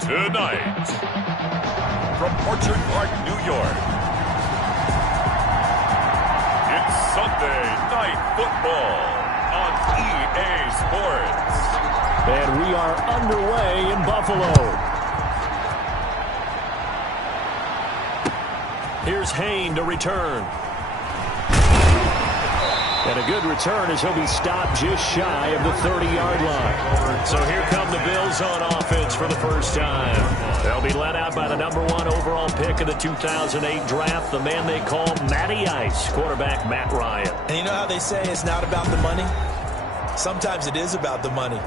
Tonight, from Orchard Park, New York, it's Sunday Night Football on EA Sports. And we are underway in Buffalo. Here's Hayne to return. And a good return as he'll be stopped just shy of the 30-yard line. So here come the Bills on offense for the first time. They'll be led out by the #1 overall pick of the 2008 draft, the man they call Matty Ice, quarterback Matt Ryan. And you know how they say it's not about the money? Sometimes it is about the money.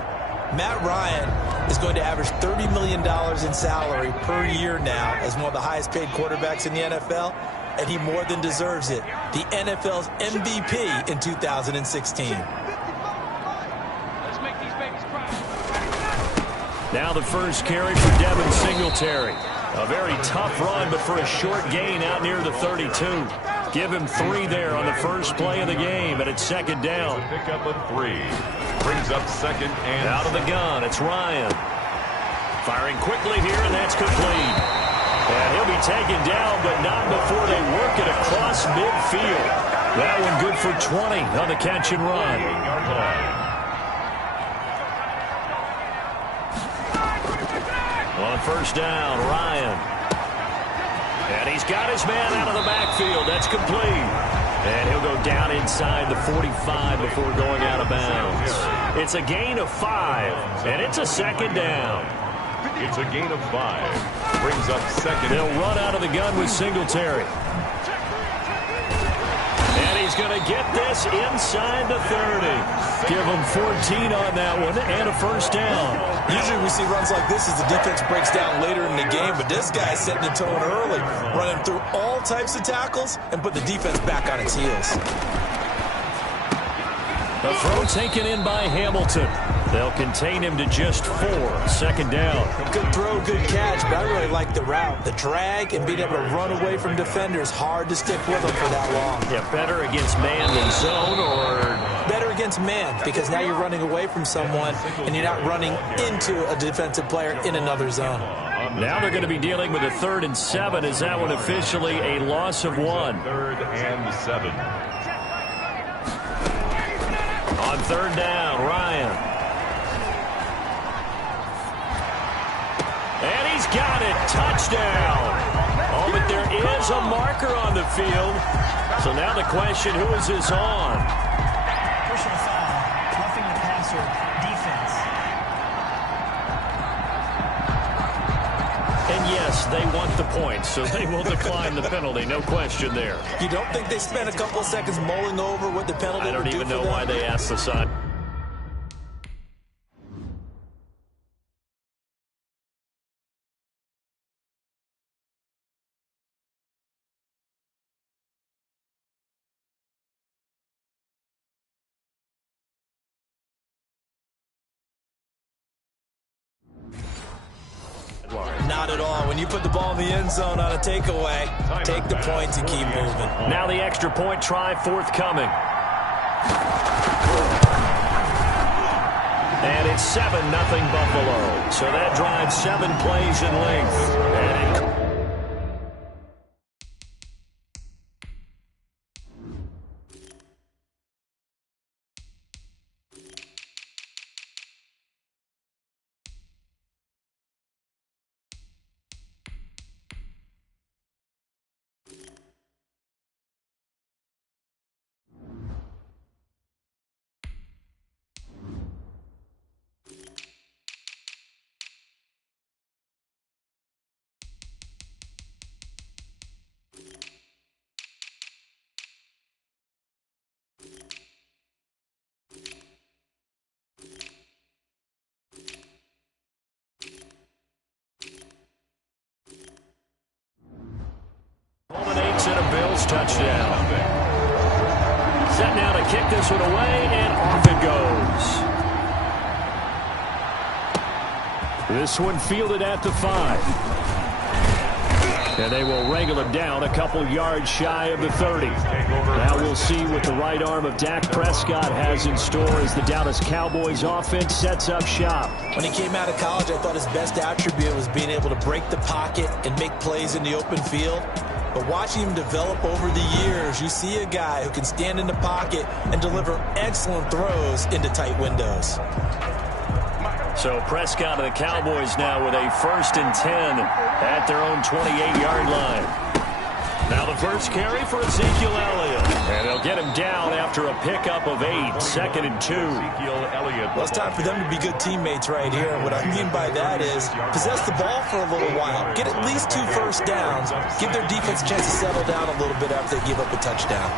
Matt Ryan is going to average $30 million in salary per year now as one of the highest paid quarterbacks in the NFL. And he more than deserves it. The NFL's MVP in 2016. Let's make these babies cry. Now the first carry for Devin Singletary. A very tough run, but for a short gain out near the 32. Give him 3 there on the first play of the game, and it's second down. Pick up a 3. Brings up second and out of the gun, it's Ryan. Firing quickly here, and that's complete. And he'll be taken down, but not before they work it across midfield. That one good for 20 on the catch and run. On first down, Ryan. And he's got his man out of the backfield. That's complete. And he'll go down inside the 45 before going out of bounds. It's a gain of 5, and it's a second down. It's a gain of 5. Brings up second. They'll run out of the gun with Singletary. And he's going to get this inside the 30. Give him 14 on that one and a first down. Usually we see runs like this as the defense breaks down later in the game, but this guy's setting the tone early, running through all types of tackles and put the defense back on its heels. The throw taken in by Hamilton. They'll contain him to just 4. Second down. Good throw, good catch, but I really like the route. The drag and being able to run away from defenders, hard to stick with them for that long. Yeah, better against man than zone, or better against man, because now you're running away from someone and you're not running into a defensive player in another zone. Now they're going to be dealing with a 3rd and 7. Is that one officially a loss of 1? 3rd and 7. On 3rd down, Ryan. And he's got it. Touchdown. Oh, but there is a marker on the field. So now the question, who is this on? Personal foul. Roughing the passer. Defense. And yes, they want the points, so they will decline the penalty. No question there. You don't think they spent a couple of seconds mulling over what the penalty would do for them? I don't even know why they asked the side. Not at all. When you put the ball in the end zone on a takeaway, take the points and keep moving. Now the extra point try forthcoming. And it's 7-0 Buffalo. So that drives 7 plays in length. And it culminates in a Bills touchdown. Set now to kick this one away, and off it goes. This one fielded at the 5. And they will wrangle him down a couple yards shy of the 30. Now we'll see what the right arm of Dak Prescott has in store as the Dallas Cowboys offense sets up shop. When he came out of college, I thought his best attribute was being able to break the pocket and make plays in the open field. But watching him develop over the years, you see a guy who can stand in the pocket and deliver excellent throws into tight windows. So Prescott and the Cowboys now with a 1st and 10 at their own 28-yard line. Now the first carry for Ezekiel Elliott. And they'll get him down after a pickup of 8, 2nd and 2. Well, it's time for them to be good teammates right here. What I mean by that is possess the ball for a little while. Get at least 2 first downs. Give their defense a chance to settle down a little bit after they give up a touchdown.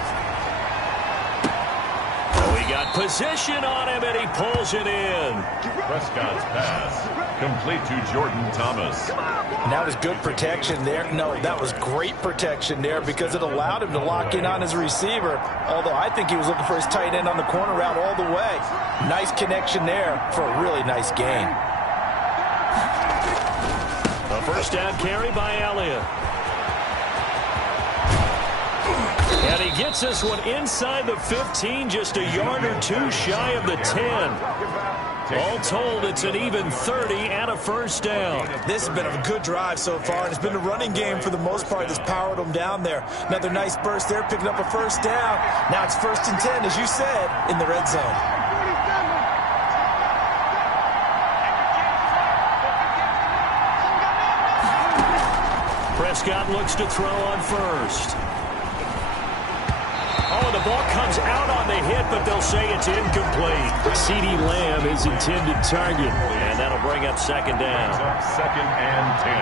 We got position on him, and he pulls it in. Prescott's pass complete to Jordan Thomas. And that was good protection there. No, that was great protection there because it allowed him to lock in on his receiver. Although I think he was looking for his tight end on the corner route all the way. Nice connection there for a really nice gain. A first down carry by Elliott. And he gets this one inside the 15, just a yard or 2 shy of the 10. All told, it's an even 30 and a first down. This has been a good drive so far, and it's been a running game for the most part that's powered them down there. Another nice burst there, picking up a first down. Now it's 1st and 10, as you said, in the red zone. Prescott looks to throw on first. Oh, the ball comes out on the hit, but they'll say it's incomplete. CeeDee Lamb is intended target, and that'll bring up 2nd down. 2nd and 10.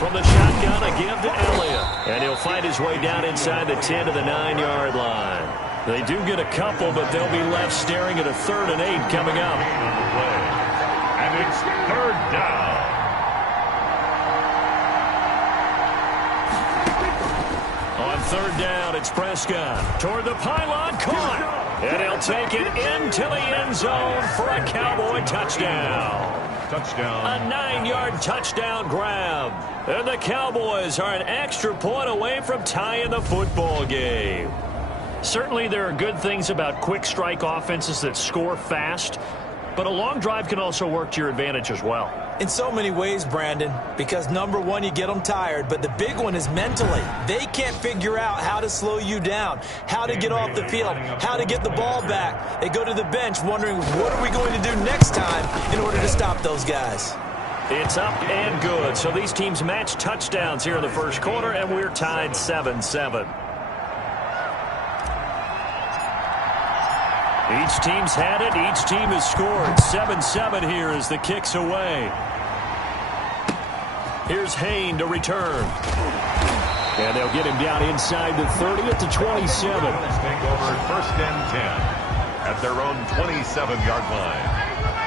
From the shotgun, a give to Elliott. And he'll find his way down inside the 10 to the 9-yard line. They do get a couple, but they'll be left staring at a 3rd and 8 coming up. And it's 3rd down. On 3rd down, it's Prescott. Toward the pylon, caught. And he'll take it into the end zone for a Cowboy touchdown. Touchdown. A 9-yard touchdown grab. And the Cowboys are an extra point away from tying the football game. Certainly there are good things about quick strike offenses that score fast, but a long drive can also work to your advantage as well. In so many ways, Brandon, because number one, you get them tired, but the big one is mentally. They can't figure out how to slow you down, how to get off the field, how to get the ball back. They go to the bench wondering, what are we going to do next time in order to stop those guys? It's up and good. So these teams match touchdowns here in the first quarter, and we're tied 7-7. Each team's had it. Each team has scored. 7-7 here as the kick's away. Here's Hayne to return. And they'll get him down inside the 30 at the 27. Take over 1st and 10 at their own 27-yard line.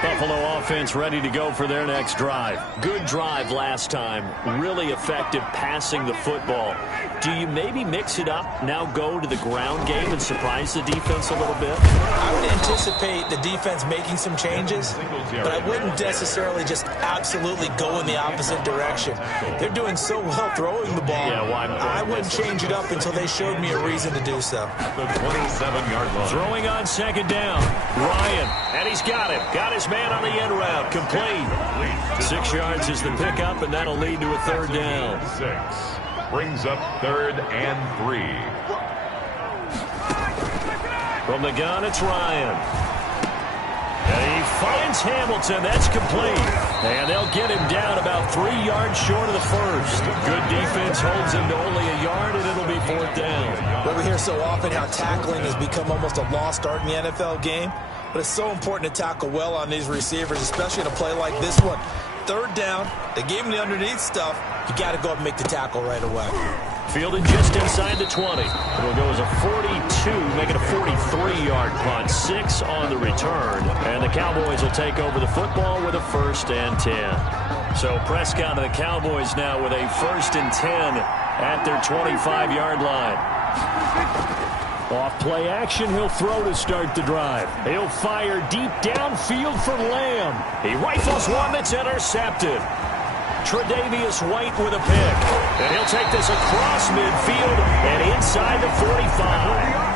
Buffalo offense ready to go for their next drive. Good drive last time. Really effective passing the football. Do you maybe mix it up, now go to the ground game and surprise the defense a little bit? I would anticipate the defense making some changes, but I wouldn't necessarily just absolutely go in the opposite direction. They're doing so well throwing the ball. Yeah, why not? I wouldn't change it up until they showed me a reason to do so. The 27-yard line. Throwing on 2nd down. Ryan, and he's got him. Got his man on the end route. Complete. 6 yards is the pickup, and that'll lead to a 3rd down. 6. Brings up 3rd and 3. From the gun, it's Ryan. And he finds Hamilton. That's complete. And they'll get him down about 3 yards short of the first. Good defense holds him to only a yard, and it'll be 4th down. Well, we hear so often how tackling has become almost a lost art in the NFL game. But it's so important to tackle well on these receivers, especially in a play like this one. 3rd down, they gave him the underneath stuff. You got to go up and make the tackle right away. Fielded just inside the 20. It'll go as a 42, make it a 43-yard punt. 6 on the return. And the Cowboys will take over the football with a 1st and 10. So Prescott and the Cowboys now with a 1st and 10 at their 25-yard line. Off play action, he'll throw to start the drive. He'll fire deep downfield for Lamb. He rifles one that's intercepted. Tre'Davious White with a pick. And he'll take this across midfield and inside the 45.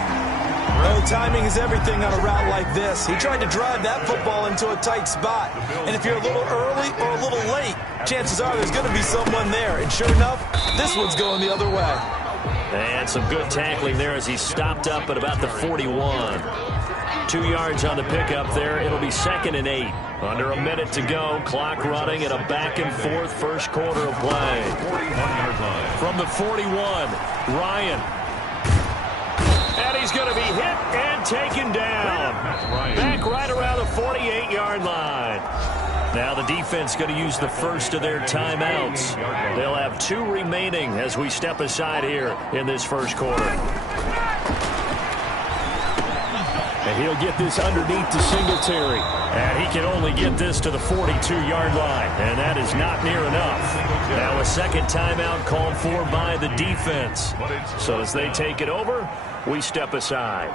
Oh, timing is everything on a route like this. He tried to drive that football into a tight spot. And if you're a little early or a little late, chances are there's going to be someone there. And sure enough, this one's going the other way. And some good tackling there as he stopped up at about the 41. 2 yards on the pickup there. It'll be 2nd and 8. Under a minute to go. Clock running at a back-and-forth first quarter of play. From the 41, Ryan. And he's going to be hit and taken down. Back right around the 48-yard line. Now the defense going to use the first of their timeouts. They'll have 2 remaining as we step aside here in this first quarter. And he'll get this underneath to Singletary. And he can only get this to the 42-yard line. And that is not near enough. Now a second timeout called for by the defense. So as they take it over, we step aside.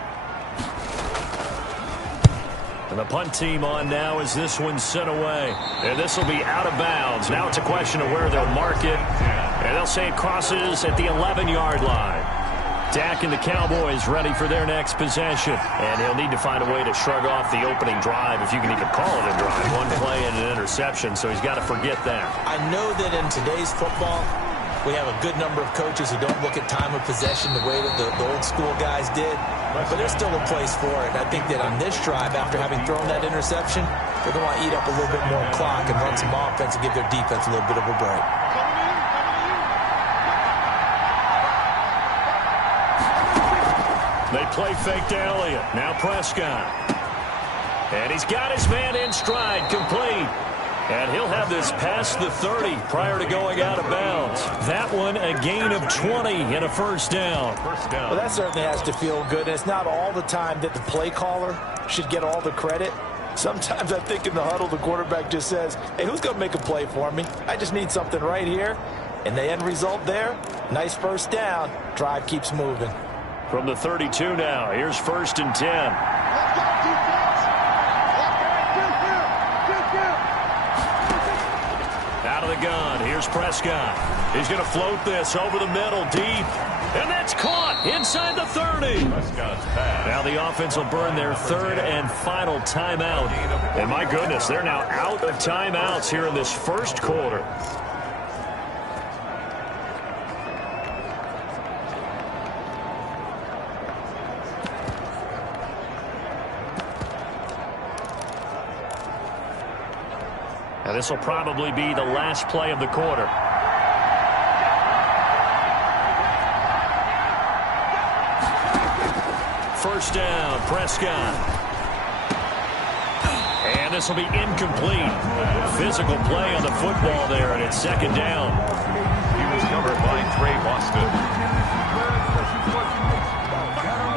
And the punt team on now as this one's sent away. And this will be out of bounds. Now it's a question of where they'll mark it. And they'll say it crosses at the 11-yard line. Dak and the Cowboys ready for their next possession. And he'll need to find a way to shrug off the opening drive, if you can even call it a drive. One play and an interception, so he's got to forget that. I know that in today's football, we have a good number of coaches who don't look at time of possession the way that the old school guys did. But there's still a place for it. I think that on this drive, after having thrown that interception, they're going to want to eat up a little bit more clock and run some offense and give their defense a little bit of a break. They play fake to Elliott. Now Prescott. And he's got his man in stride, complete. And he'll have this past the 30 prior to going out of bounds. That one a gain of 20 and a first down. Well, that certainly has to feel good. And it's not all the time that the play caller should get all the credit. Sometimes I think in the huddle, the quarterback just says, hey, who's going to make a play for me? I just need something right here. And the end result there, nice first down. Drive keeps moving. From the 32 now, here's 1st and 10. Out of the gun, here's Prescott. He's going to float this over the middle, deep. And that's caught inside the 30. Now the offense will burn their 3rd and final timeout. And my goodness, they're now out of timeouts here in this first quarter. Now this will probably be the last play of the quarter. First down, Prescott. And this will be incomplete. Physical play on the football there, and it's 2nd down. He was covered by Trey Boston.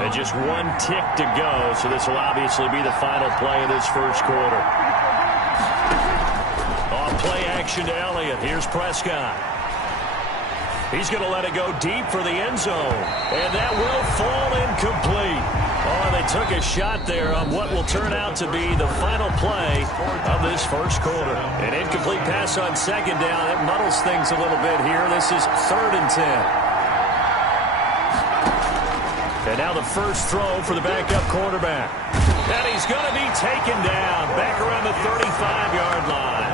And just 1 tick to go, so this will obviously be the final play of this first quarter. Play action to Elliott. Here's Prescott. He's going to let it go deep for the end zone. And that will fall incomplete. Oh, they took a shot there on what will turn out to be the final play of this first quarter. An incomplete pass on 2nd down. It muddles things a little bit here. This is 3rd and 10. And now the first throw for the backup quarterback. And he's going to be taken down back around the 35-yard line.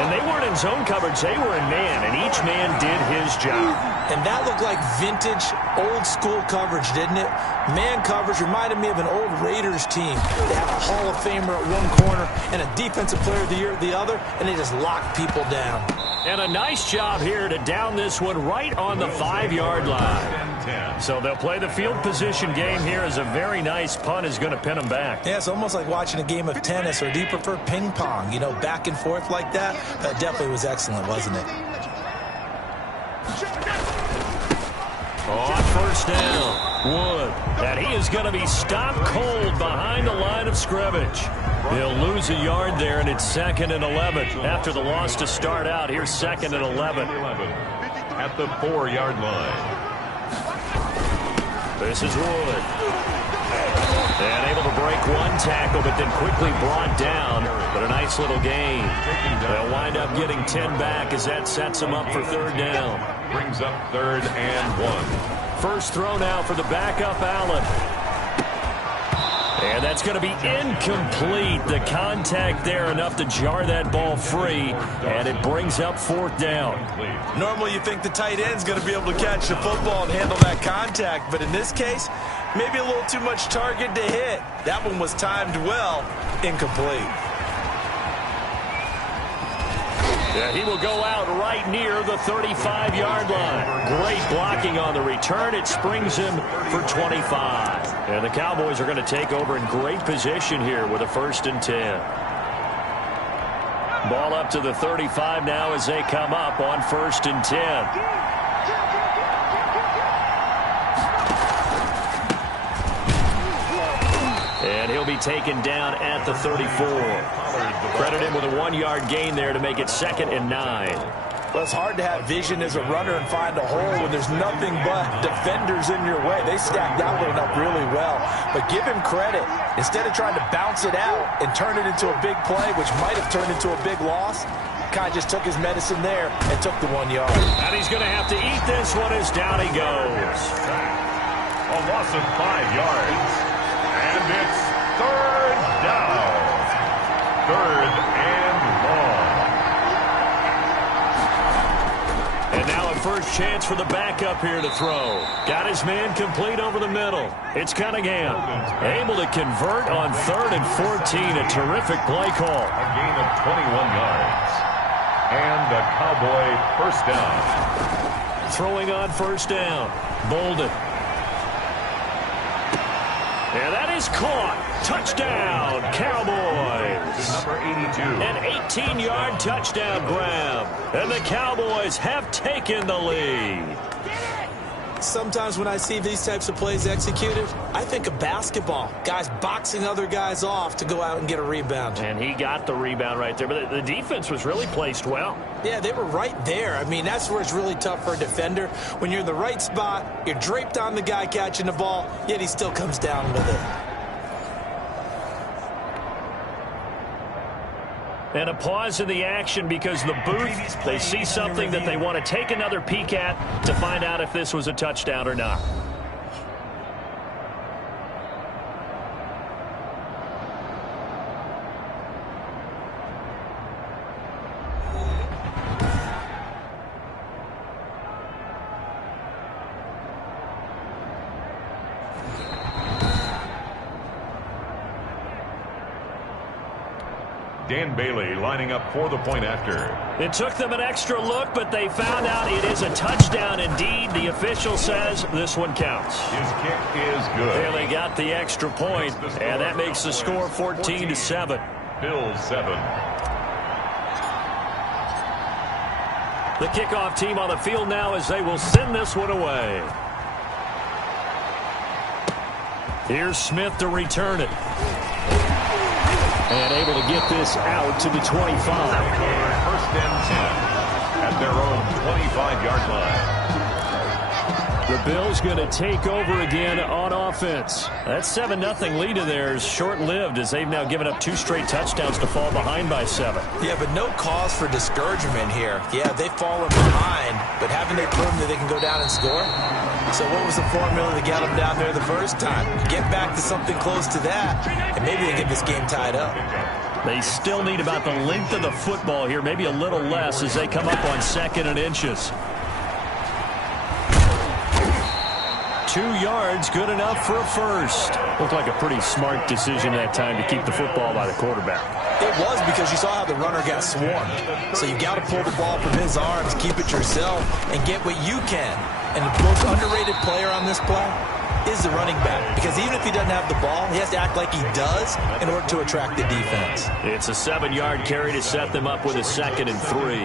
And they weren't in zone coverage. They were in man, and each man did his job. And that looked like vintage, old-school coverage, didn't it? Man coverage reminded me of an old Raiders team. They have a Hall of Famer at one corner and a Defensive Player of the Year at the other, and they just lock people down. And a nice job here to down this one right on the 5-yard line. So they'll play the field position game here as a very nice punt is going to pin them back. Yeah, it's almost like watching a game of tennis, or do you prefer ping pong? You know, back and forth like that? That definitely was excellent, wasn't it? On first down, Wood. And he is going to be stopped cold behind the line of scrimmage. He'll lose a yard there, and it's 2nd and 11. After the loss to start out, here's 2nd and 11. At the 4-yard line. This is Wood. And able to break one tackle, but then quickly brought down. But a nice little gain. They'll wind up getting 10 back as that sets them up for third down. Brings up 3rd and 1. First throw now for the backup, Allen. And that's going to be incomplete. The contact there enough to jar that ball free, and it brings up 4th down. Normally you think the tight end's going to be able to catch the football and handle that contact, but in this case, maybe a little too much target to hit. That one was timed well, incomplete. Yeah, he will go out right near the 35-yard line. Great blocking on the return. It springs him for 25. And the Cowboys are going to take over in great position here with a 1st and 10. Ball up to the 35 now as they come up on 1st and 10. And he'll be taken down at the 34. Credit him with a 1-yard gain there to make it 2nd and 9. Well, it's hard to have vision as a runner and find a hole when there's nothing but defenders in your way. They stacked that one up really well. But give him credit. Instead of trying to bounce it out and turn it into a big play, which might have turned into a big loss, Kai just took his medicine there and took the 1 yard. And he's going to have to eat this one as down he goes. A loss of 5 yards. And it's 3rd down. 3rd and long. And now a first chance for the backup here to throw. Got his man complete over the middle. It's Cunningham. Able to convert on 3rd and 14. A terrific play call. A gain of 21 yards. And a Cowboy 1st down. Throwing on 1st down. Bolden. And that is caught. Touchdown, Cowboys. Number 82. An 18-yard touchdown grab. And the Cowboys have taken the lead. Sometimes when I see these types of plays executed, I think of basketball. Guys boxing other guys off to go out and get a rebound. And he got the rebound right there. But the defense was really placed well. Yeah, they were right there. I mean, that's where it's really tough for a defender. When you're in the right spot, you're draped on the guy catching the ball, yet he still comes down with it. And a pause in the action because the booth, they see something that they want to take another peek at to find out if this was a touchdown or not. Dan Bailey lining up for the point after. It took them an extra look, but they found out it is a touchdown indeed. The official says this one counts. His kick is good. And they got the extra point, and that makes the score 14-7. Bills 7. The kickoff team on the field now as they will send this one away. Here's Smith to return it. And able to get this out to the 25. 1st and 10 at their own 25-yard line. The Bills going to take over again on offense. That 7-0 lead of theirs short-lived as they've now given up 2 straight touchdowns to fall behind by 7. Yeah, but no cause for discouragement here. Yeah, they've fallen behind, but haven't they proven that they can go down and score? So what was the formula to get them down there the first time? Get back to something close to that, and maybe they get this game tied up. They still need about the length of the football here, maybe a little less as they come up on 2nd and inches. 2 yards, good enough for a first. Looked like a pretty smart decision that time to keep the football by the quarterback. It was because you saw how the runner got swarmed. So you got to pull the ball from his arms, keep it yourself, and get what you can. And the most underrated player on this play is the running back. Because even if he doesn't have the ball, he has to act like he does in order to attract the defense. It's a 7-yard carry to set them up with a 2nd and 3.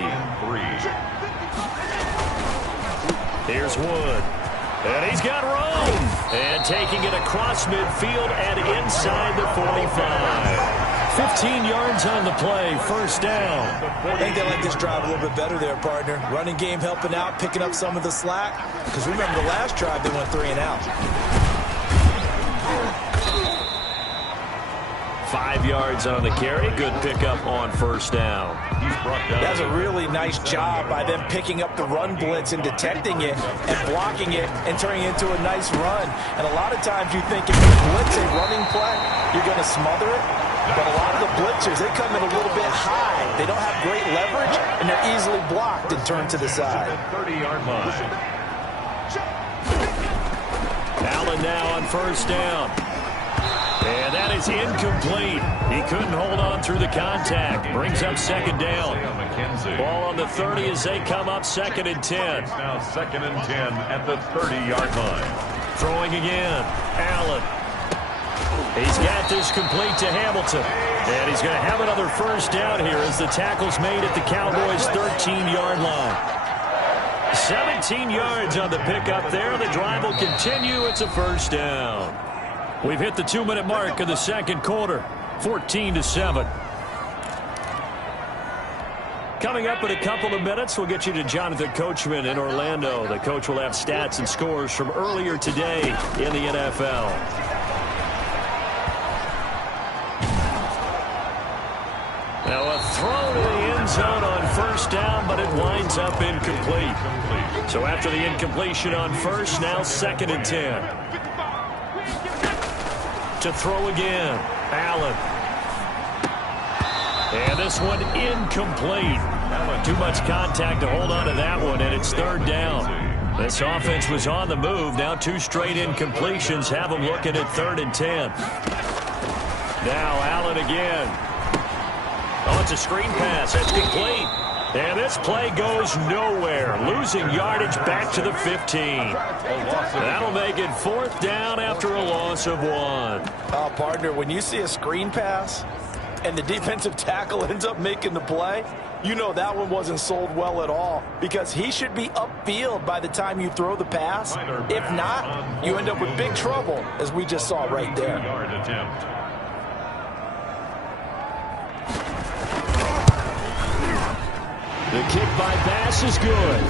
Here's Wood. And he's got room. And taking it across midfield and inside the 45. 15 yards on the play, 1st down. I think they like this drive a little bit better there, partner. Running game helping out, picking up some of the slack. Because remember the last drive, they went 3 and out. 5 yards on the carry. Good pickup on first down. That's a really nice job by them picking up the run blitz and detecting it and blocking it and turning it into a nice run. And a lot of times you think if you blitz a running play, you're going to smother it. But a lot of the blitzers, they come in a little bit high. They don't have great leverage, and they're easily blocked and turned to the side. 30-yard line. Allen now on first down. And that is incomplete. He couldn't hold on through the contact. Brings up second down. Ball on the 30 as they come up 2nd and 10. Now 2nd and 10 at the 30-yard line. Throwing again. Allen. He's got this complete to Hamilton. And he's going to have another first down here as the tackle's made at the Cowboys' 13-yard line. 17 yards on the pickup there. The drive will continue. It's a first down. We've hit the 2-minute mark of the second quarter. 14-7. Coming up in a couple of minutes, we'll get you to Jonathan Coachman in Orlando. The coach will have stats and scores from earlier today in the NFL. Now a throw to the end zone on first down, but it winds up incomplete. So after the incompletion on first, now 2nd and 10. To throw again, Allen. And this one incomplete. Too much contact to hold on to that one, and it's 3rd down. This offense was on the move. Now 2 straight incompletions have them looking at 3rd and 10. Now Allen again. Oh, it's a screen pass. That's complete. And this play goes nowhere. Losing yardage back to the 15. That'll make it 4th down after a loss of 1. Oh, partner, when you see a screen pass and the defensive tackle ends up making the play, you know that one wasn't sold well at all because he should be upfield by the time you throw the pass. If not, you end up with big trouble, as we just saw right there. The kick by Bass is good.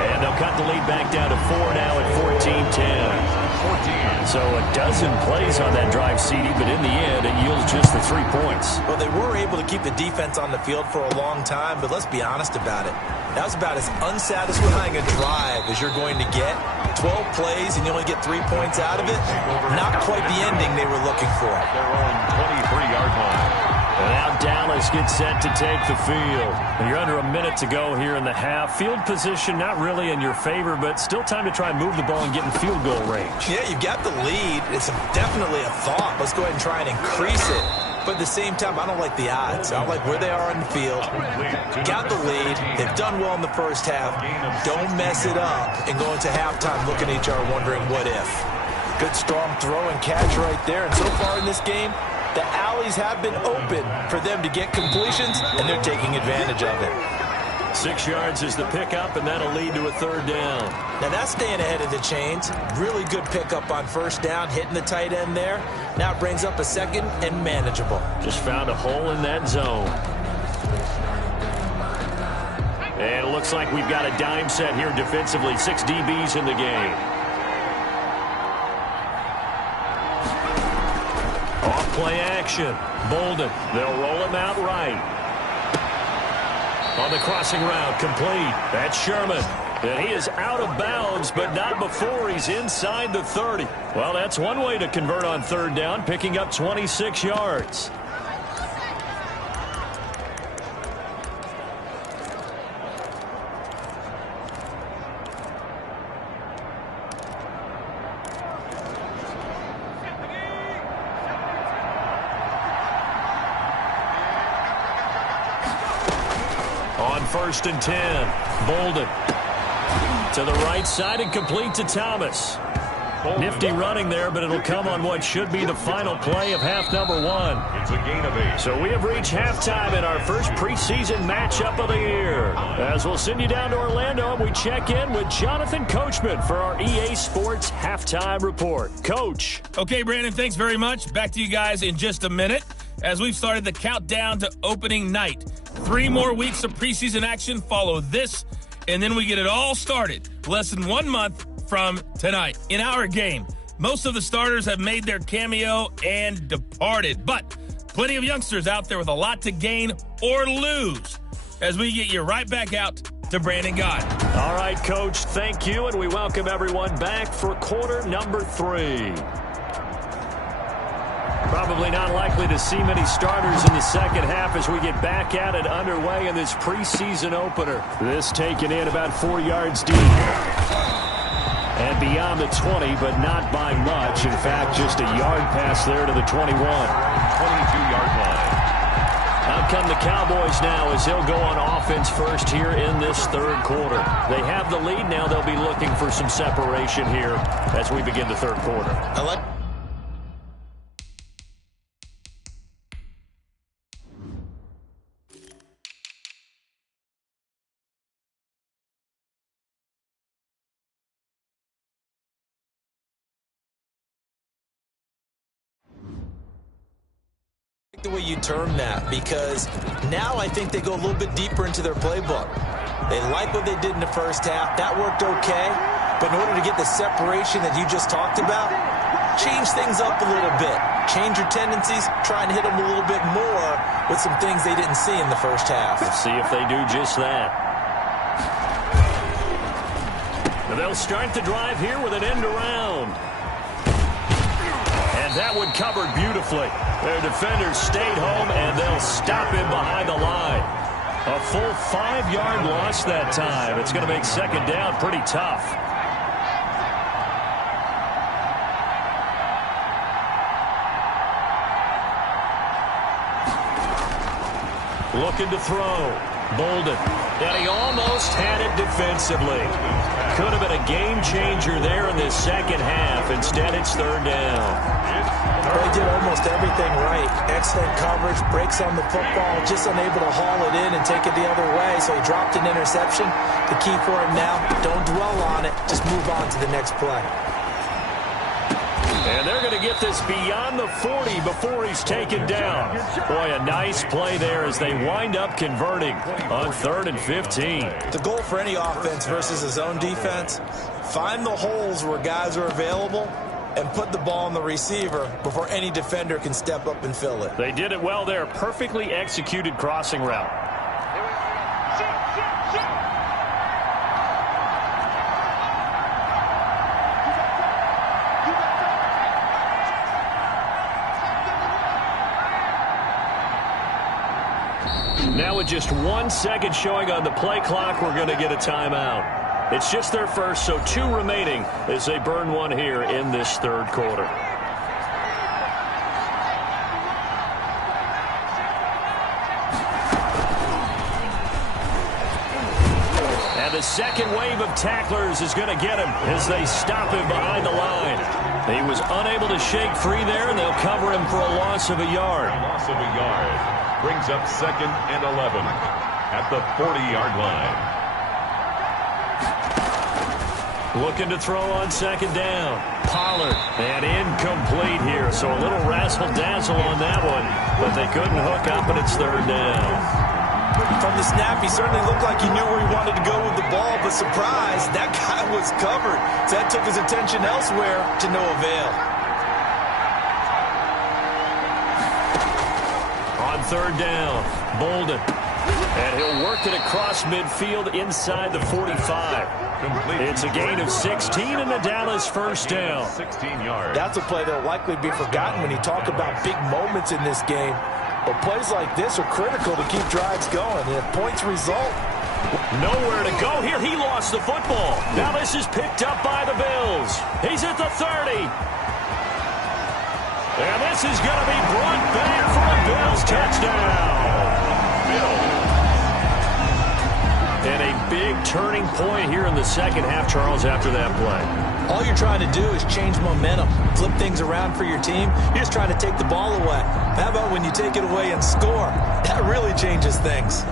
And they'll cut the lead back down to 4 now at 14-10. So a dozen plays on that drive, CD, but in the end, it yields just the 3 points. Well, they were able to keep the defense on the field for a long time, but let's be honest about it. That was about as unsatisfying a drive as you're going to get. 12 plays and you only get 3 points out of it. Not quite the ending they were looking for. Their own 23-yard line. And now Dallas gets set to take the field. And you're under a minute to go here in the half. Field position not really in your favor, but still time to try and move the ball and get in field goal range. Yeah, you've got the lead. It's definitely a thought. Let's go ahead and try and increase it. But at the same time, I don't like the odds. I don't like where they are on the field. Got the lead. They've done well in the first half. Don't mess it up and go into halftime looking at each other wondering what if. Good strong throw and catch right there. And so far in this game, the alleys have been open for them to get completions, and they're taking advantage of it. 6 yards is the pickup, and that'll lead to a 3rd down. Now that's staying ahead of the chains. Really good pickup on first down, hitting the tight end there. Now it brings up a 2nd and manageable. Just found a hole in that zone. And it looks like we've got a dime set here defensively. 6 DBs in the game. Off-play action. Bolden. They'll roll him out right. On the crossing route, complete. That's Sherman. And he is out of bounds, but not before he's inside the 30. Well, that's one way to convert on 3rd down, picking up 26 yards. On 1st and 10, Bolden to the right side and complete to Thomas. Nifty running there, but it'll come on what should be the final play of half number 1. It's a gain of 8. So we have reached halftime in our first preseason matchup of the year. As we'll send you down to Orlando, and we check in with Jonathan Coachman for our EA Sports Halftime Report. Coach. Okay, Brandon, thanks very much. Back to you guys in just a minute as we've started the countdown to opening night. 3 more weeks of preseason action follow this, and then we get it all started less than 1 month from tonight. In our game, most of the starters have made their cameo and departed, but Plenty of youngsters out there with a lot to gain or lose as we get you right back out to Brandon Gott. All right, Coach, thank you, and we welcome everyone back for quarter number 3. Probably not likely to see many starters in the second half as we get back at it underway in this preseason opener. This taken in about 4 yards deep. And beyond the 20, but not by much. In fact, just a yard pass there to the 21. 22-yard line. Out come the Cowboys now as he'll go on offense first here in this third quarter. They have the lead now. They'll be looking for some separation here as we begin the third quarter. I like the way you term that, because now I think they go a little bit deeper into their playbook. They like what they did in the first half. That worked okay, but in order to get the separation that you just talked about, change things up a little bit. Change your tendencies, try and hit them a little bit more with some things they didn't see in the first half. Let's see if they do just that. And they'll start the drive here with an end around. And that one covered beautifully. Their defenders stayed home, and they'll stop him behind the line. A full 5-yard loss that time. It's going to make second down pretty tough. Looking to throw. Bolden. And he almost had it defensively. Could have been a game changer there in this second half. Instead, it's third down. They did almost everything right. Excellent coverage, breaks on the football, just unable to haul it in and take it the other way, so he dropped an interception. The key for him now, don't dwell on it, just move on to the next play. And they're going to get this beyond the 40 before he's taken down. Boy, a nice play there as they wind up converting on 3rd and 15. The goal for any offense versus his own defense, find the holes where guys are available and put the ball on the receiver before any defender can step up and fill it. They did it well there. Perfectly executed crossing route. Now with just 1 second showing on the play clock, we're going to get a timeout. It's just their first, so 2 remaining as they burn one here in this third quarter. And the second wave of tacklers is going to get him as they stop him behind the line. He was unable to shake free there, and they'll cover him for a loss of a yard. Loss of a yard. Brings up 2nd and 11 at the 40-yard line. Looking to throw on second down. Pollard, and incomplete here. So a little razzle-dazzle on that one, but they couldn't hook up, and it's third down. From the snap, he certainly looked like he knew where he wanted to go with the ball, but surprise, that guy was covered. So that took his attention elsewhere to no avail. On third down, Bolden. And he'll work it across midfield inside the 45. It's a gain of 16 and the Dallas first down. 16 yards. That's a play that will likely be forgotten when you talk about big moments in this game. But plays like this are critical to keep drives going. And if points result. Nowhere to go here. He lost the football. Now this is picked up by the Bills. He's at the 30. And this is going to be brought back for a Bills touchdown. And a big turning point here in the second half, Charles, after that play. All you're trying to do is change momentum, flip things around for your team. You're just trying to take the ball away. How about when you take it away and score? That really changes things.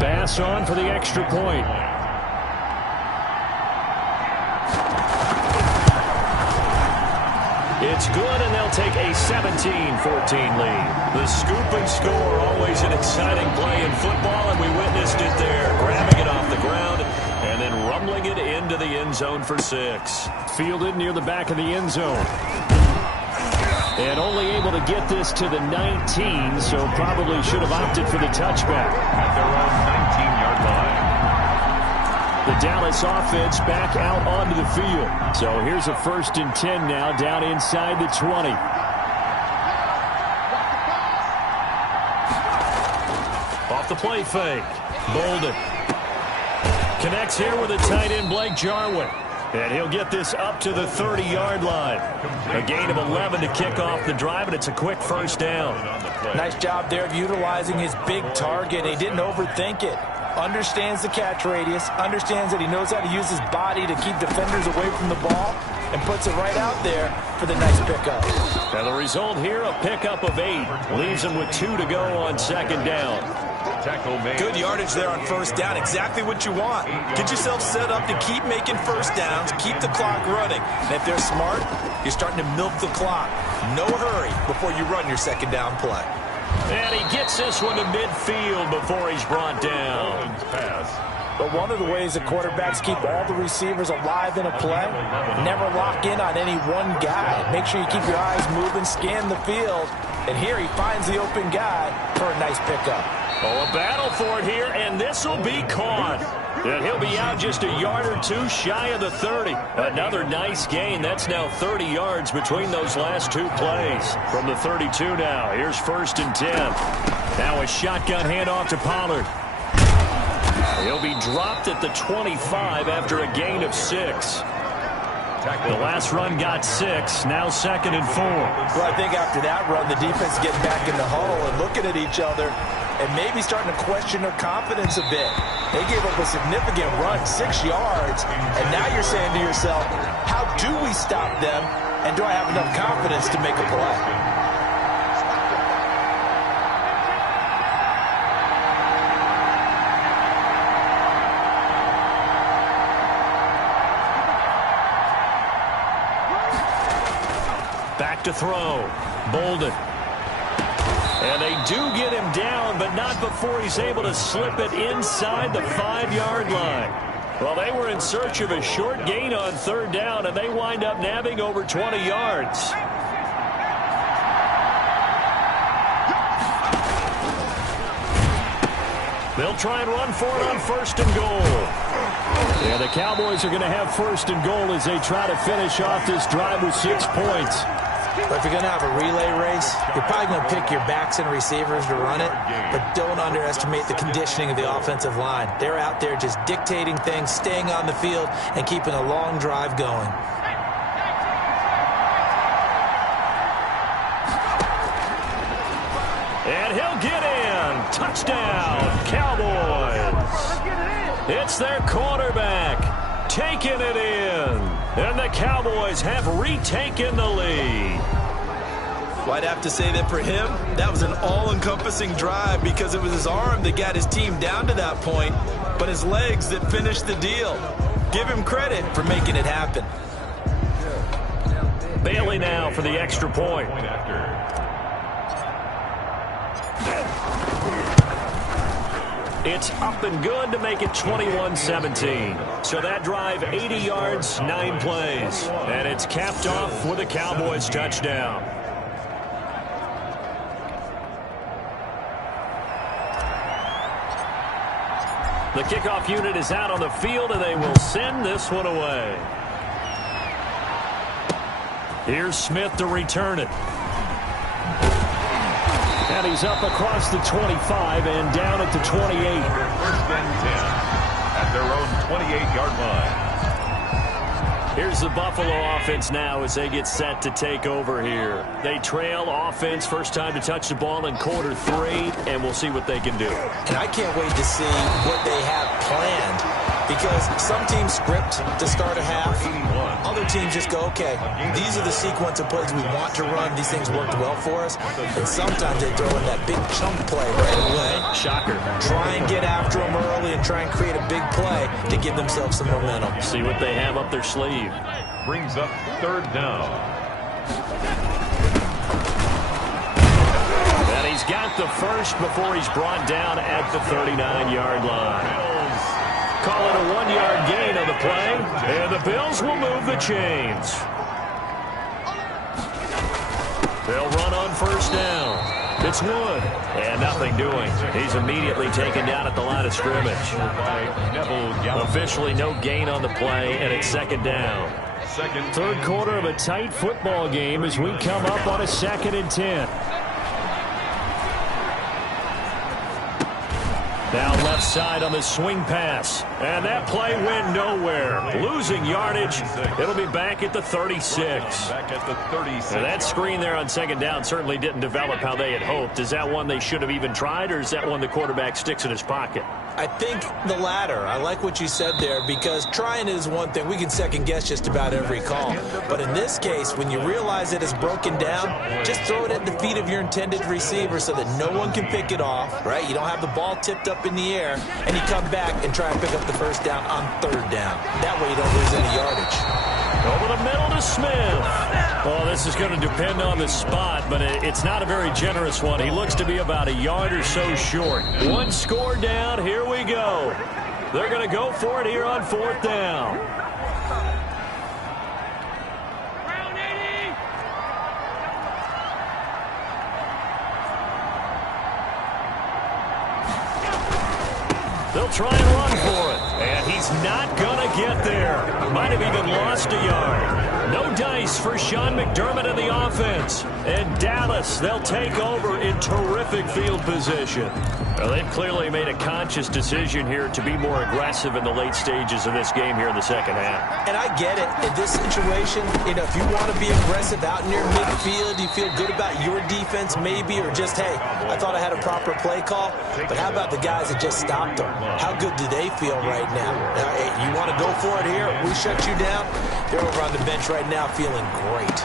Bass on for the extra point. It's good, and they'll take a 17-14 lead. The scoop and score, always an exciting play in football, and we witnessed it there, grabbing it off the ground and then rumbling it into the end zone for 6. Fielded near the back of the end zone. And only able to get this to the 19, so probably should have opted for the touchback. At their own 19-yard line. The Dallas offense back out onto the field. So here's a 1st and 10 now, down inside the 20. Off the play fake. Bolden connects here with a tight end, Blake Jarwin. And he'll get this up to the 30-yard line. A gain of 11 to kick off the drive, and it's a quick 1st down. Nice job there of utilizing his big target. He didn't overthink it. Understands the catch radius, understands that he knows how to use his body to keep defenders away from the ball, and puts it right out there for the nice pickup. Now the result here, a pickup of 8. Leaves him with 2 to go on 2nd down. Tackle made. Good yardage there on 1st down. Exactly what you want. Get yourself set up to keep making 1st downs, keep the clock running. And if they're smart, you're starting to milk the clock. No hurry before you run your 2nd down play. And he gets this one to midfield before he's brought down. But one of the ways the quarterbacks keep all the receivers alive in a play, never lock in on any one guy. Make sure you keep your eyes moving, scan the field. And here he finds the open guy for a nice pickup. Oh, a battle for it here, and this will be caught. And he'll be out just a yard or 2 shy of the 30. Another nice gain. That's now 30 yards between those last 2 plays. From the 32 now, here's 1st and 10. Now a shotgun handoff to Pollard. He'll be dropped at the 25 after a gain of 6. The last run got 6, now 2nd and 4. Well, I think after that run, the defense is getting back in the huddle and looking at each other and maybe starting to question their confidence a bit. They gave up a significant run, 6 yards, and now you're saying to yourself, how do we stop them, and do I have enough confidence to make a play? Back to throw. Bolden. And they do get him down, but not before he's able to slip it inside the 5-yard line. Well, they were in search of a short gain on 3rd down, and they wind up nabbing over 20 yards. They'll try and run for it on 1st and goal. Yeah, the Cowboys are going to have 1st and goal as they try to finish off this drive with 6 points. But if you're going to have a relay race, you're probably going to pick your backs and receivers to run it, but don't underestimate the conditioning of the offensive line. They're out there just dictating things, staying on the field, and keeping a long drive going. And he'll get in. Touchdown, Cowboys. It's their quarterback taking it in. And the Cowboys have retaken the lead. Well, I'd have to say that for him, that was an all-encompassing drive because it was his arm that got his team down to that point, but his legs that finished the deal. Give him credit for making it happen. Bailey now for the extra point. It's up and good to make it 21-17. So that drive, 80 yards, 9 plays. And it's capped off with a Cowboys touchdown. The kickoff unit is out on the field, and they will send this one away. Here's Smith to return it. And he's up across the 25 and down at the 28. 1st and 10 at their own 28-yard line. Here's the Buffalo offense now as they get set to take over here. They trail offense, first time to touch the ball in quarter 3, and we'll see what they can do. And I can't wait to see what they have planned because some teams script to start a half. Other teams just go, okay, these are the sequence of plays we want to run. These things worked well for us. And sometimes they throw in that big chunk play right away. Shocker. Try and get after them early and try and create a big play to give themselves some momentum. See what they have up their sleeve. Brings up 3rd down. And he's got the first before he's brought down at the 39-yard line. Call it a 1-yard gain on the play, and the Bills will move the chains. They'll run on first down. It's Wood, and nothing doing. He's immediately taken down at the line of scrimmage. Officially no gain on the play, and it's second down. Third quarter of a tight football game as we come up on a 2nd and 10. Now left side on the swing pass. And that play went nowhere. Losing yardage. It'll be back at the 36. And that screen there on second down certainly didn't develop how they had hoped. Is that one they should have even tried, or is that one the quarterback sticks in his pocket? I think the latter. I like what you said there, because trying is one thing. We can second guess just about every call. But in this case, when you realize it is broken down, just throw it at the feet of your intended receiver so that no one can pick it off, right? You don't have the ball tipped up in the air, and you come back and try and pick up the first down on third down. That way you don't lose any yardage. Over the middle to Smith. Well, this is going to depend on the spot, but it's not a very generous one. He looks to be about a yard or so short. One score down. Here we go. They're going to go for it here on fourth down. They'll try and run for it. And he's not going to get there. Might have even lost a yard. No dice for Sean McDermott in the offense. And Dallas, they'll take over in terrific field position. Well, they've clearly made a conscious decision here to be more aggressive in the late stages of this game here in the second half. And I get it. In this situation, if you want to be aggressive out near midfield, you feel good about your defense maybe, or just, hey, I thought I had a proper play call. But how about the guys that just stopped them? How good do they feel right now? Hey, you want to go for it here? We shut you down? They're over on the bench right now feeling great.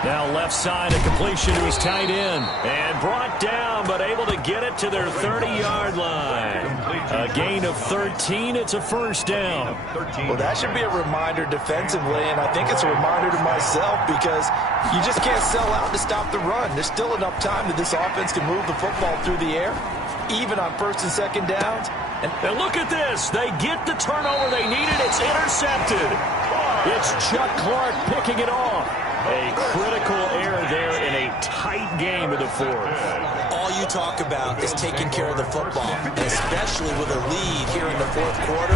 Now left side, a completion to his tight end. And brought down, but able to get it to their 30-yard line. A gain of 13. It's a first down. Well, that should be a reminder defensively, and I think it's a reminder to myself, because you just can't sell out to stop the run. There's still enough time that this offense can move the football through the air, even on first and second downs. And look at this. They get the turnover they needed. It's intercepted. It's Chuck Clark picking it off. A critical error there in a tight game of the fourth. All you talk about is taking care of the football, and especially with a lead here in the fourth quarter,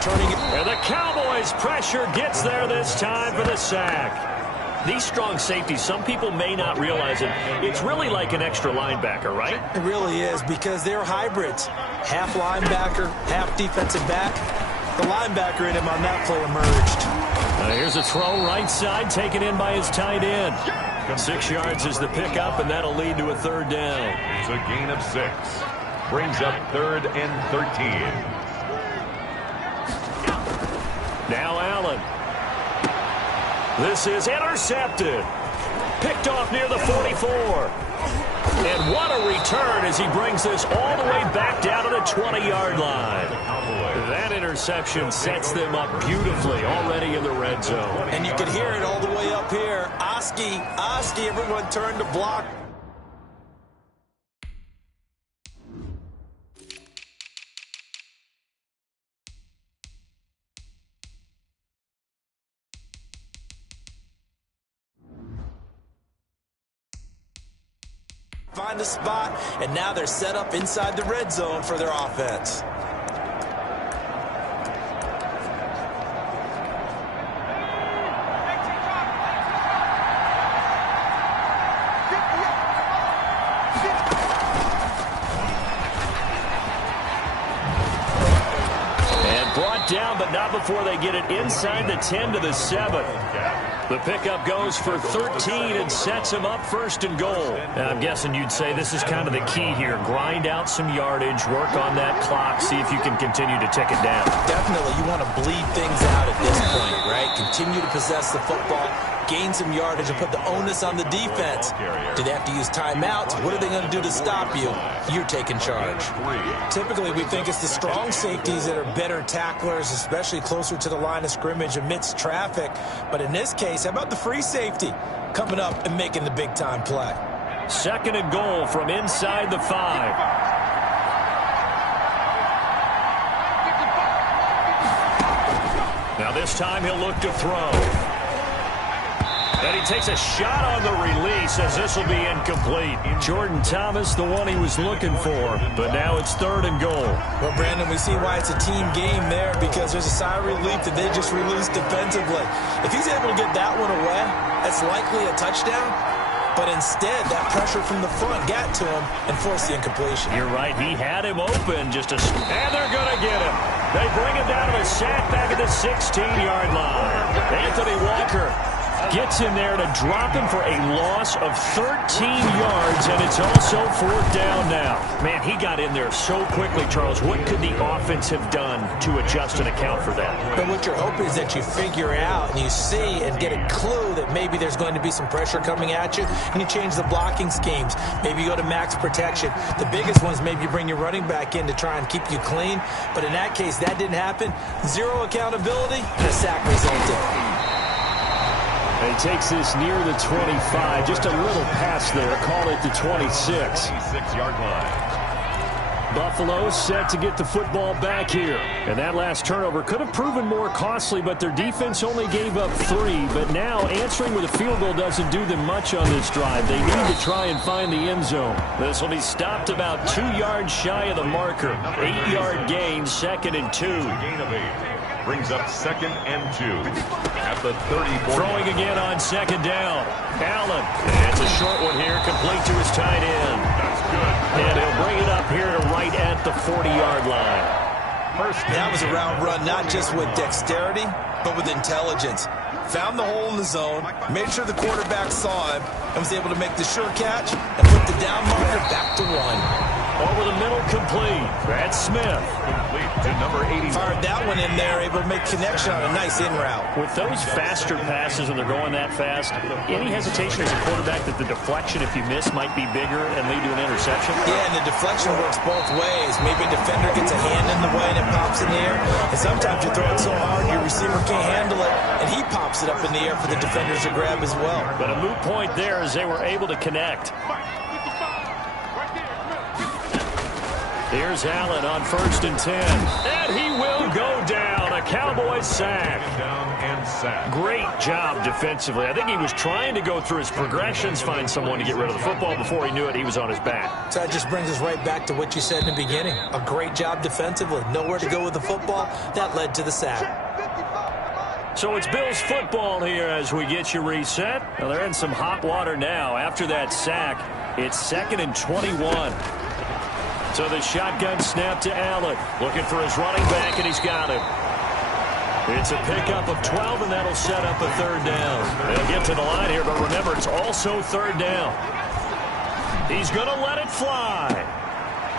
turning it. And the Cowboys' pressure gets there this time for the sack. These strong safeties, some people may not realize it. It's really like an extra linebacker, right? It really is, because they're hybrids. Half linebacker, half defensive back. The linebacker in him on that play emerged. Here's a throw right side, taken in by his tight end. 6 yards is the pickup, and that'll lead to a third down. It's a gain of 6. Brings up 3rd and 13. Now Allen. This is intercepted. Picked off near the 44. And what a return as he brings this all the way back down to the 20-yard line. That interception sets them up beautifully already in the red zone. And you can hear it all the way up here. Oski, everyone turned to block. Find a spot, and now they're set up inside the red zone for their offense. And brought down, but not before they get it inside the 10 to the 7. The pickup goes for 13 and sets him up 1st and goal. And I'm guessing you'd say this is kind of the key here. Grind out some yardage, work on that clock, see if you can continue to tick it down. Definitely. You want to bleed things out at this point, right? continue to possess the football, gain some yardage, and put the onus on the defense. Do they have to use timeouts? What are they going to do to stop you? You're taking charge. Typically, we think it's the strong safeties that are better tacklers, especially closer to the line of scrimmage amidst traffic. But in this case, how about the free safety coming up and making the big-time play? 2nd and goal from inside the 5. Now this time he'll look to throw. And he takes a shot on the release as this will be incomplete. Jordan Thomas, the one he was looking for. But now it's 3rd and goal. Well, Brandon, we see why it's a team game there, because there's a sigh of relief that they just released defensively. If he's able to get that one away, that's likely a touchdown. But instead, that pressure from the front got to him and forced the incompletion. You're right. He had him open. And they're going to get him. They bring him down to a sack back at the 16-yard line. Anthony Walker gets in there to drop him for a loss of 13 yards, and it's also 4th down now. Man, he got in there so quickly, Charles. What could the offense have done to adjust and account for that? But what you're hoping is that you figure out and you see and get a clue that maybe there's going to be some pressure coming at you, and you change the blocking schemes. Maybe you go to max protection. The biggest one is maybe you bring your running back in to try and keep you clean. But in that case, that didn't happen. Zero accountability, and a sack resulted. He takes this near the 25. Just a little pass there. Call it the 26. 26-yard line. Buffalo set to get the football back here. And that last turnover could have proven more costly, but their defense only gave up 3. But now answering with a field goal doesn't do them much on this drive. They need to try and find the end zone. This will be stopped about 2 yards shy of the marker. 8-yard gain, 2nd and 2. Gain of 8. Brings up 2nd and 2 at the 34. Throwing again on 2nd down. Allen. It's a short one here, complete to his tight end. That's good. And he'll bring it up here to right at the 40-yard line. That was a route run, not just with dexterity, but with intelligence. Found the hole in the zone, made sure the quarterback saw him, and was able to make the sure catch and put the down marker back to 1. Over the middle, complete. That's Smith. Complete to number 80. Fired that one in there, able to make connection on a nice in route. With those faster passes, when they're going that fast, any hesitation as a quarterback that the deflection, if you miss, might be bigger and lead to an interception? Yeah, and the deflection works both ways. Maybe a defender gets a hand in the way and it pops in the air. And sometimes you throw it so hard your receiver can't handle it, and he pops it up in the air for the defenders to grab as well. But a moot point there as they were able to connect. Here's Allen on 1st and 10. And he will go down. A Cowboys sack. Down and sack. Great job defensively. I think he was trying to go through his progressions, find someone to get rid of the football. Before he knew it, he was on his back. So that just brings us right back to what you said in the beginning. A great job defensively. Nowhere to go with the football. That led to the sack. So it's Bills football here as we get you reset. Now they're in some hot water now. After that sack, it's 2nd and 21. So the shotgun snap to Allen. Looking for his running back, and he's got him. It's a pickup of 12, and that'll set up a 3rd down. They'll get to the line here, but remember, it's also 3rd down. He's going to let it fly.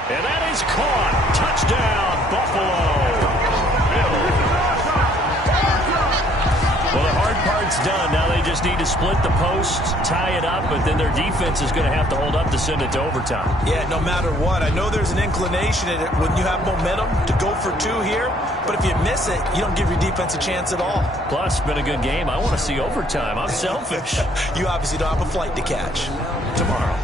And that is caught. Touchdown, Buffalo. Well, the hard part's done. Now they just need to split the posts, tie it up, but then their defense is going to have to hold up to send it to overtime. Yeah, no matter what. I know there's an inclination in it when you have momentum to go for 2 here, but if you miss it, you don't give your defense a chance at all. Plus, it's been a good game. I want to see overtime. I'm selfish. You obviously don't have a flight to catch. Tomorrow.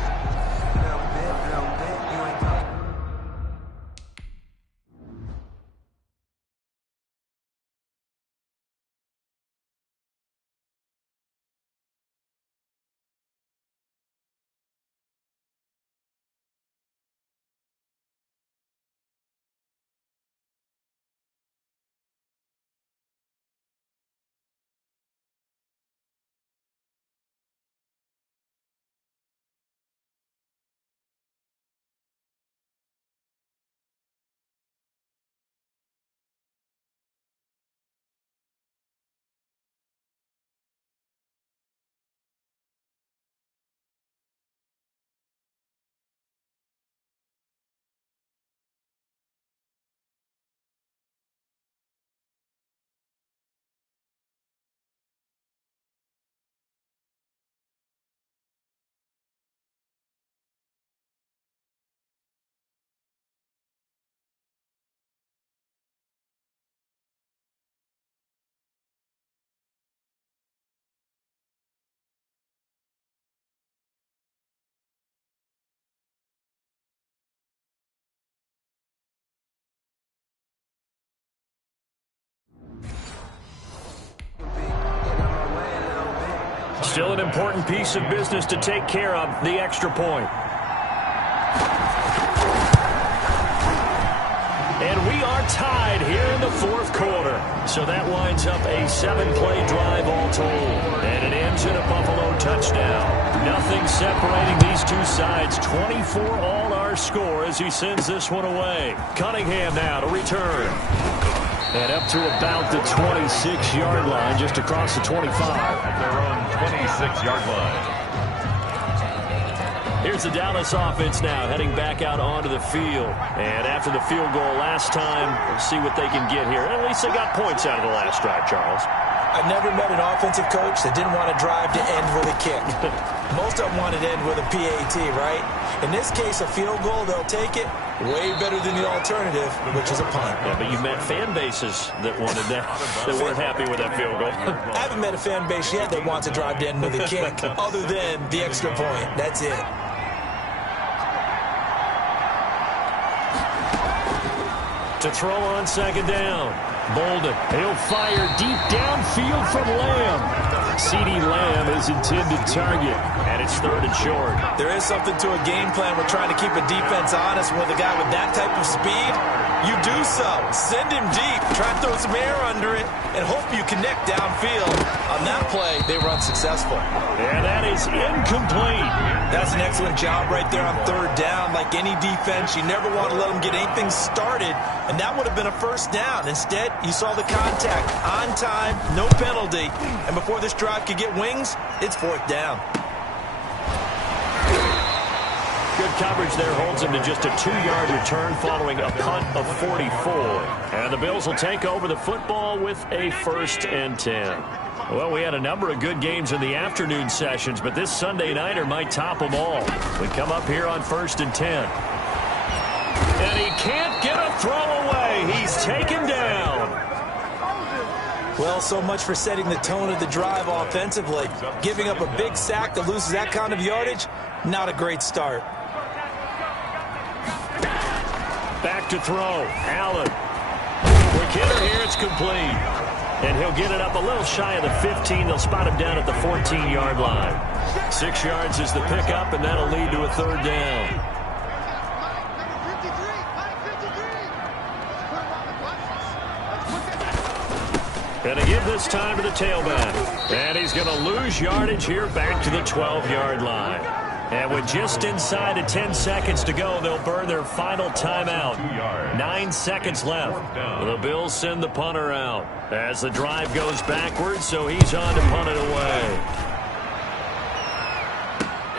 Still an important piece of business to take care of, the extra point. And we are tied here in the fourth quarter. So that winds up a 7-play drive all told. And it ends in a Buffalo touchdown. Nothing separating these two sides. 24 all our score as he sends this one away. Cunningham now to return. And up to about the 26-yard line, just across the 25. At their own 26-yard line. Here's the Dallas offense now heading back out onto the field. And after the field goal last time, we'll see what they can get here. At least they got points out of the last drive, Charles. I've never met an offensive coach that didn't want to drive to end with a kick. Most of them wanted to end with a PAT, right? In this case, a field goal, they'll take it. Way better than the alternative, which is a punt. Yeah, but you've met fan bases that wanted that, that weren't happy with that field goal. I haven't met a fan base yet that wants to drive to end with a kick, other than the extra point. That's it. To throw on second down. Bolden. He'll fire deep downfield from Lamb. CeeDee Lamb is intended target, and it's third and short. There is something to a game plan. We're trying to keep a defense honest with a guy with that type of speed. You do so. Send him deep. Try to throw some air under it and hope you connect downfield. On that play, they were unsuccessful. And that is incomplete. That's an excellent job right there on third down. Like any defense, you never want to let them get anything started, and that would have been a first down. Instead, you saw the contact on time, no penalty, and before this drive could get wings, it's fourth down. Good coverage there holds him to just a 2-yard return following a punt of 44. And the Bills will take over the football with a 1st and 10. Well, we had a number of good games in the afternoon sessions, but this Sunday nighter might top them all. We come up here on 1st and 10. And he can't get a throw away. He's taken down. Well, so much for setting the tone of the drive offensively. Giving up a big sack that loses that kind of yardage, not a great start. Back to throw. Allen. Quick hitter here. It's complete. And he'll get it up a little shy of the 15. They'll spot him down at the 14-yard line. 6 yards is the pickup, and that'll lead to a third down. And to give this time to the tailback. And he's going to lose yardage here back to the 12-yard line. And with just inside of 10 seconds to go, they'll burn their final timeout. 9 seconds left. The Bills send the punter out as the drive goes backwards, so he's on to punt it away.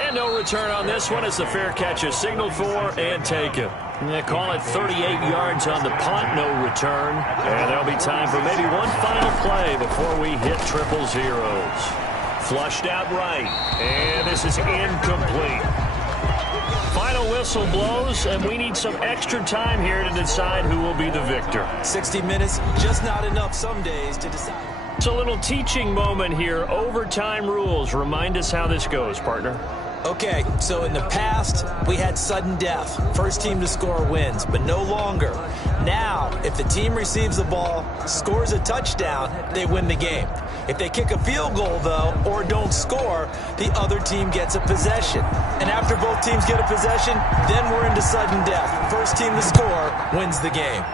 And no return on this one as the fair catch is signaled for and taken. They call it 38 yards on the punt, no return. And there'll be time for maybe one final play before we hit triple zeros. Flushed out right, and this is incomplete. Final whistle blows, and we need some extra time here to decide who will be the victor. 60 minutes, just not enough some days to decide. It's a little teaching moment here. Overtime rules. Remind us how this goes, partner. Okay, so in the past, we had sudden death. First team to score wins, but no longer. Now, if the team receives the ball, scores a touchdown, they win the game. If they kick a field goal, though, or don't score, the other team gets a possession. And after both teams get a possession, then we're into sudden death. First team to score wins the game.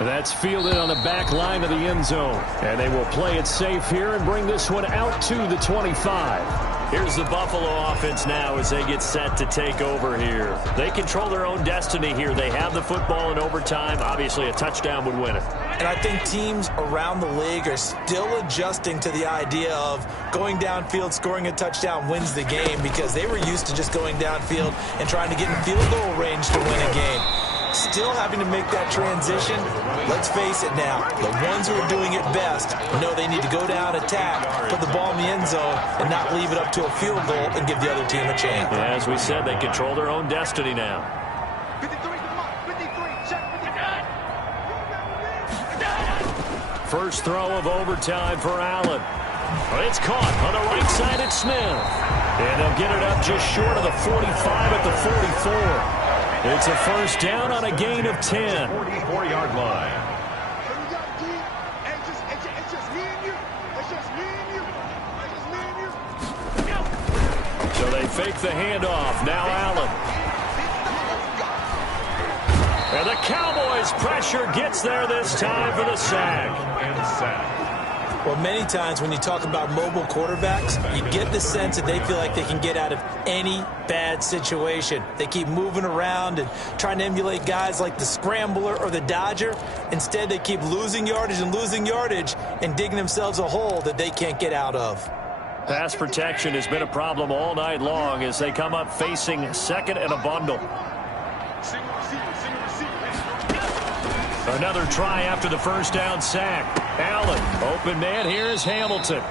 That's fielded on the back line of the end zone. And they will play it safe here and bring this one out to the 25. Here's the Buffalo offense now as they get set to take over here. They control their own destiny here. They have the football in overtime. Obviously, a touchdown would win it. And I think teams around the league are still adjusting to the idea of going downfield, scoring a touchdown wins the game, because they were used to just going downfield and trying to get in field goal range to win a game. Still having to make that transition. Let's face it now, the ones who are doing it best know they need to go down, attack, put the ball in the end zone, and not leave it up to a field goal and give the other team a chance. Yeah, as we said, they control their own destiny now. First throw of overtime for Allen. It's caught on the right side at Smith. And they'll get it up just short of the 45 at the 44. It's a first down on a gain of 10. 44-yard line. So they fake the handoff. Now Allen. And the Cowboys pressure gets there this time for the sack. And sack. Well, many times when you talk about mobile quarterbacks, you get the sense that they feel like they can get out of any bad situation. They keep moving around and trying to emulate guys like the Scrambler or the Dodger. Instead, they keep losing yardage and digging themselves a hole that they can't get out of. Pass protection has been a problem all night long as they come up facing second and a bundle. Another try after the first down sack. Allen, open man, here is Hamilton.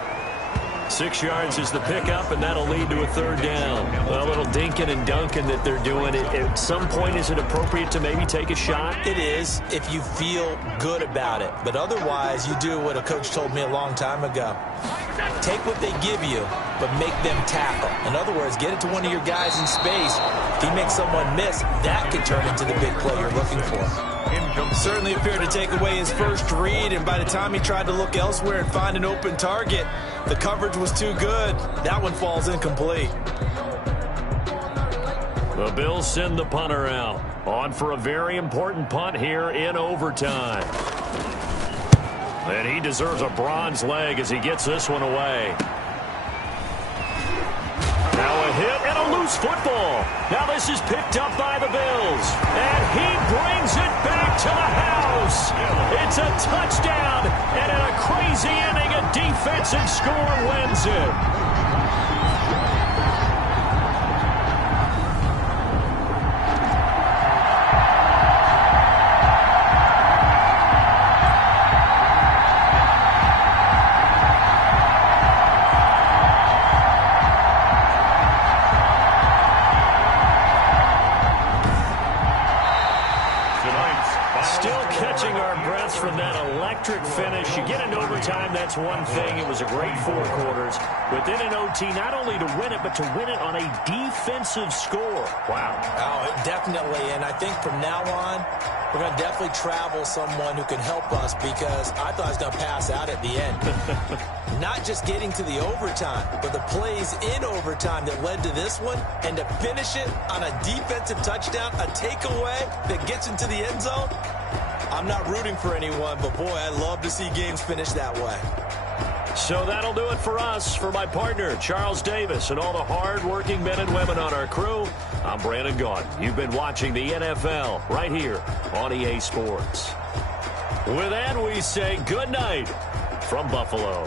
6 yards is the pickup, and that'll lead to a third down. Well, a little dinking and dunking that they're doing. At some point, is it appropriate to maybe take a shot? It is if you feel good about it. But otherwise, you do what a coach told me a long time ago. Take what they give you, but make them tackle. In other words, get it to one of your guys in space. If he makes someone miss, that could turn into the big play you're looking for. Certainly appeared to take away his first read, and by the time he tried to look elsewhere and find an open target, the coverage was too good. That one falls incomplete. The Bills send the punter out. On for a very important punt here in overtime. And he deserves a bronze leg as he gets this one away. Now a hit and a loose football. Now this is picked up by the Bills. And he brings it back to the house. It's a touchdown. And in a crazy inning, a defensive score wins it. Finish. You get into overtime, that's one thing. It was a great 4 quarters. But then in OT, not only to win it, but to win it on a defensive score. Wow. Oh, definitely. And I think from now on, we're going to definitely travel someone who can help us, because I thought I was going to pass out at the end. Not just getting to the overtime, but the plays in overtime that led to this one, and to finish it on a defensive touchdown, a takeaway that gets into the end zone. I'm not rooting for anyone, but boy, I love to see games finish that way. So that'll do it for us. For my partner, Charles Davis, and all the hard-working men and women on our crew, I'm Brandon Gaudin. You've been watching the NFL right here on EA Sports. With that, we say good night from Buffalo.